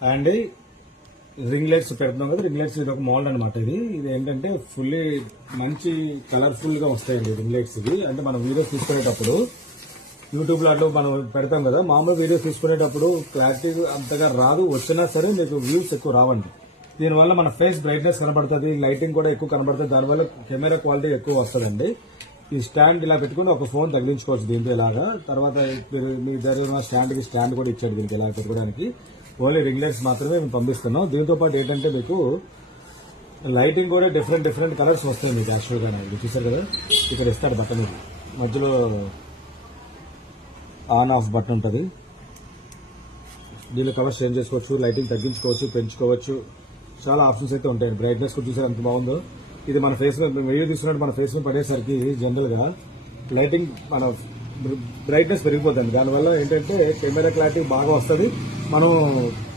And ring lights పెడుతున్నాం కదా, ring lights ఇది ఒక మోల్డ్ అనమాట. ఇది ఏంటంటే ఫుల్లీ మంచి కలర్ఫుల్ గా వస్తాయండి రింగ్ లైట్స్. ఇవి అంటే మనం వీడియోస్ తీసుకునేటప్పుడు యూట్యూబ్ లో అట్లా మనం పెడతాం కదా, మామూలు వీడియోస్ తీసుకునేటప్పుడు క్లారిటీ అంతగా రాదు, వచ్చినా సరే మీకు వ్యూస్ ఎక్కువ రావండి. దీనివల్ల మన ఫేస్ బ్రైట్నెస్ కనబడుతుంది, లైటింగ్ కూడా ఎక్కువ కనబడుతుంది, దానివల్ల కెమెరా క్వాలిటీ ఎక్కువ వస్తుందండి. ఈ స్టాండ్ ఇలా పెట్టుకుని ఒక ఫోన్ తగిలించుకోవచ్చు దీంతో ఇలాగా. తర్వాత మీ దగ్గర ఉన్న స్టాండ్ కూడా ఇచ్చాడు దీనికి ఇలా పెట్టుకోవడానికి. ఓన్లీ రింగ్ లైట్స్ మాత్రమే మేము పంపిస్తున్నాం. దీంతో పాటు ఏంటంటే మీకు లైటింగ్ కూడా డిఫరెంట్ కలర్స్ వస్తాయి మీకు యాక్చువల్గా. ఇది చూసారు కదా, ఇక్కడ ఇస్తాడు బటన్, మధ్యలో ఆన్ ఆఫ్ బటన్ ఉంటుంది. దీనిలో కలర్స్ చేంజ్ చేసుకోవచ్చు, లైటింగ్ తగ్గించుకోవచ్చు, పెంచుకోవచ్చు, చాలా ఆప్షన్స్ అయితే ఉంటాయి. బ్రైట్నెస్ కూడా చూసారు ఎంత బాగుందో. ఇది మన ఫేస్ మీద వీడియో తీసుకున్నట్టు మన ఫేస్ మీద పడేసరికి జనరల్ గా లైటింగ్ మన బ్రైట్నెస్ పెరిగిపోతుంది. దానివల్ల ఏంటంటే కెమెరా క్లారిటీ బాగా వస్తుంది. మనం